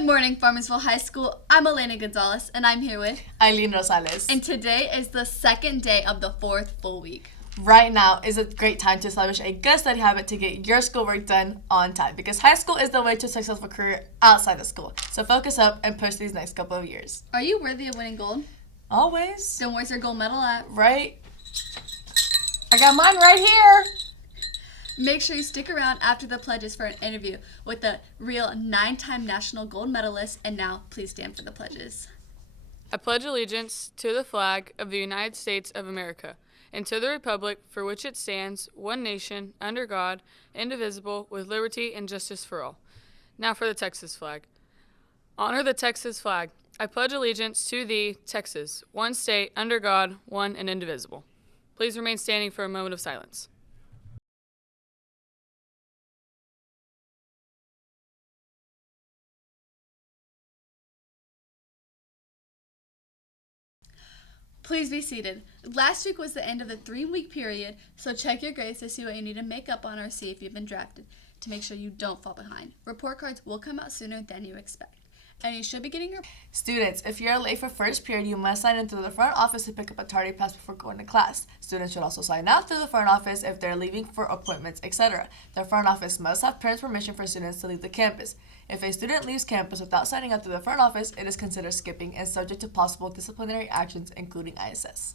Good morning, Farmersville High School. I'm Elena Gonzalez, and I'm here with Eileen Rosales. And today is the second day of the fourth full week. Right now is a great time to establish a good study habit to get your schoolwork done on time, because high school is the way to a successful career outside of school. So focus up and push these next couple of years. Are you worthy of winning gold? Always. Then where's your gold medal at? Right? I got mine right here. Make sure you stick around after the pledges for an interview with the real 9-time national gold medalist. And now, please stand for the pledges. I pledge allegiance to the flag of the United States of America and to the republic for which it stands, one nation, under God, indivisible, with liberty and justice for all. Now for the Texas flag. Honor the Texas flag. I pledge allegiance to thee, Texas, one state, under God, one and indivisible. Please remain standing for a moment of silence. Please be seated. Last week was the end of the 3-week period, so check your grades to see what you need to make up on or see if you've been drafted to make sure you don't fall behind. Report cards will come out sooner than you expect. And you should be getting your... Students, if you're late for first period, you must sign in through the front office to pick up a tardy pass before going to class. Students should also sign out through the front office if they're leaving for appointments, etc. The front office must have parents' permission for students to leave the campus. If a student leaves campus without signing up through the front office, it is considered skipping and subject to possible disciplinary actions, including ISS.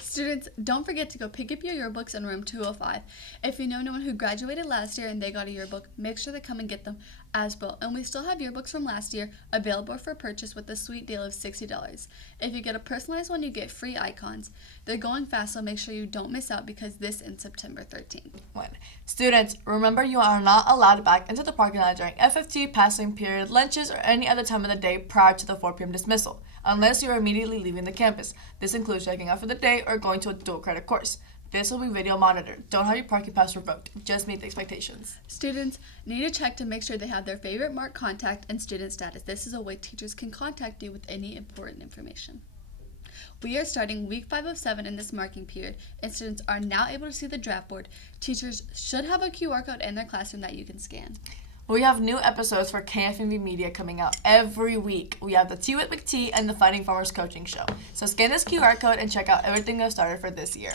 Students, don't forget to go pick up your yearbooks in room 205. If you know anyone who graduated last year and they got a yearbook, make sure to come and get them as well. And we still have yearbooks from last year available for purchase with a sweet deal of $60. If you get a personalized one, you get free icons. They're going fast, so make sure you don't miss out because this ends September 13th. Students, remember you are not allowed back into the parking lot during FFT, passing period, lunches, or any other time of the day prior to the 4 p.m. dismissal, unless you are immediately leaving the campus. This includes checking out for the day or going to a dual credit course. This will be video monitored. Don't have your parking pass revoked. Just meet the expectations. Students need to check to make sure they have their favorite marked contact and student status. This is a way teachers can contact you with any important information. We are starting week 5 of 7 in this marking period, and students are now able to see the draft board. Teachers should have a QR code in their classroom that you can scan. We have new episodes for KFMV Media coming out every week. We have the Tea with McT and the Fighting Farmers Coaching Show. So scan this QR code and check out everything that started for this year.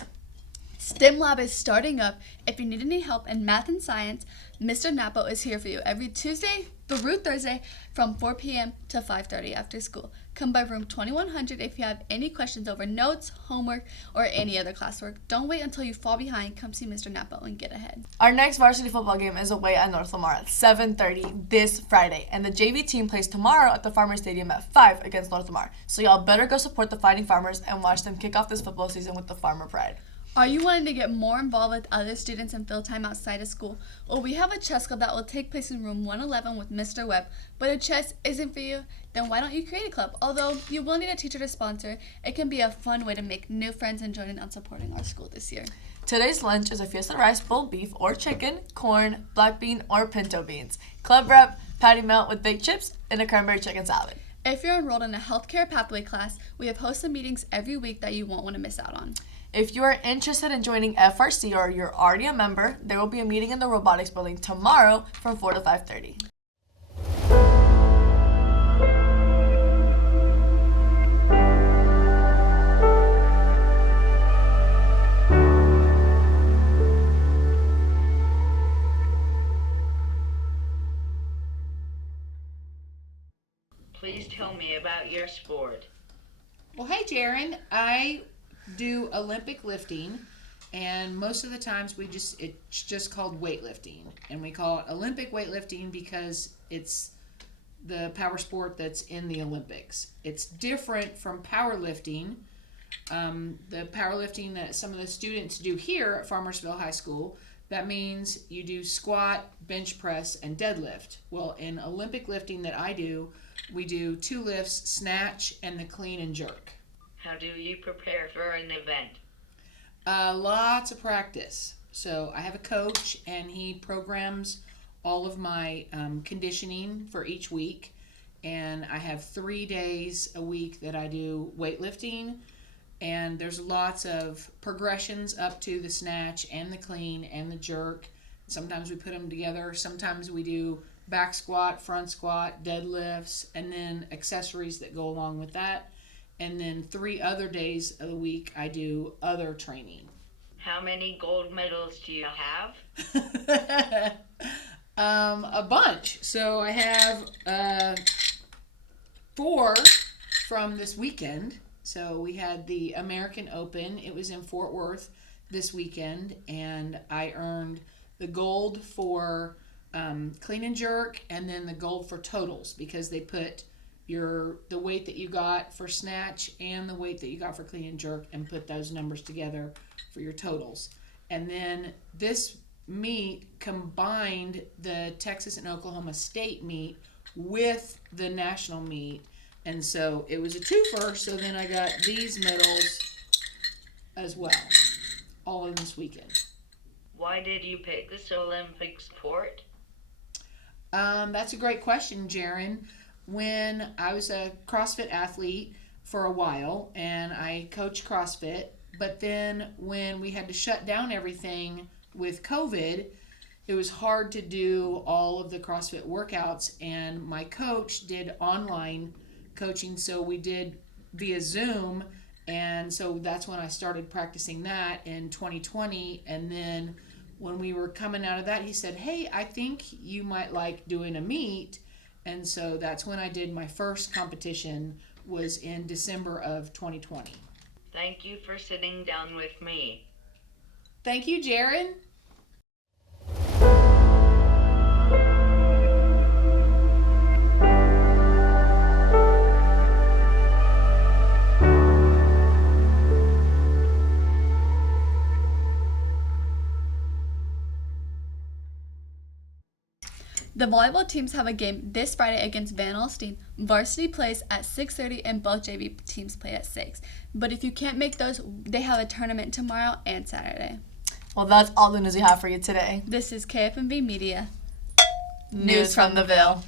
STEM Lab is starting up. If you need any help in math and science, Mr. Napo is here for you every Tuesday through Thursday from 4 p.m. to 5:30 after school. Come by room 2100 if you have any questions over notes, homework, or any other classwork. Don't wait until you fall behind. Come see Mr. Napo and get ahead. Our next varsity football game is away at North Lamar at 7:30 this Friday, and the JV team plays tomorrow at the Farmers Stadium at 5 against North Lamar. So y'all better go support the Fighting Farmers and watch them kick off this football season with the Farmer Pride. Are you wanting to get more involved with other students and fill time outside of school? Well, we have a chess club that will take place in room 111 with Mr. Webb. But if chess isn't for you, then why don't you create a club? Although you will need a teacher to sponsor, it can be a fun way to make new friends and join in on supporting our school this year. Today's lunch is a fiesta rice, boiled beef or chicken, corn, black bean, or pinto beans, club wrap, patty melt with baked chips, and a cranberry chicken salad. If you're enrolled in a healthcare pathway class, we have hosted meetings every week that you won't want to miss out on. If you are interested in joining FRC or you're already a member, there will be a meeting in the robotics building tomorrow from 4 to 5:30. Please tell me about your sport. Well, hey, Jaron. I do Olympic lifting, and most of the times it's just called weightlifting, and we call it Olympic weightlifting because it's the power sport that's in the Olympics. It's different from powerlifting. The powerlifting that some of the students do here at Farmersville High School, that means you do squat, bench press, and deadlift. Well, in Olympic lifting that I do, we do 2 lifts, snatch, and the clean and jerk. How do you prepare for an event? Lots of practice. So I have a coach, and he programs all of my conditioning for each week. And I have 3 days a week that I do weightlifting. And there's lots of progressions up to the snatch and the clean and the jerk. Sometimes we put them together. Sometimes we do back squat, front squat, deadlifts, and then accessories that go along with that. And then 3 other days of the week, I do other training. How many gold medals do you have? A bunch. So I have 4 from this weekend. So we had the American Open. It was in Fort Worth this weekend, and I earned the gold for clean and jerk, and then the gold for totals, because they put the weight that you got for snatch and the weight that you got for clean and jerk and put those numbers together for your totals. And then this meet combined the Texas and Oklahoma State meet with the national meet, and so it was a twofer. So then I got these medals as well, all in this weekend. Why did you pick this Olympic sport? That's a great question, Jaron. When I was a CrossFit athlete for a while, and I coached CrossFit, but then when we had to shut down everything with COVID, it was hard to do all of the CrossFit workouts, and my coach did online coaching, so we did via Zoom, and so that's when I started practicing that in 2020. And then when we were coming out of that, he said, hey, I think you might like doing a meet. And so that's when I did my first competition, was in December of 2020. Thank you for sitting down with me. Thank you, Jaron. The volleyball teams have a game this Friday against Van Alstyne. Varsity plays at 6:30 and both JV teams play at 6. But if you can't make those, they have a tournament tomorrow and Saturday. Well, that's all the news we have for you today. This is KFMV Media. News from the Ville.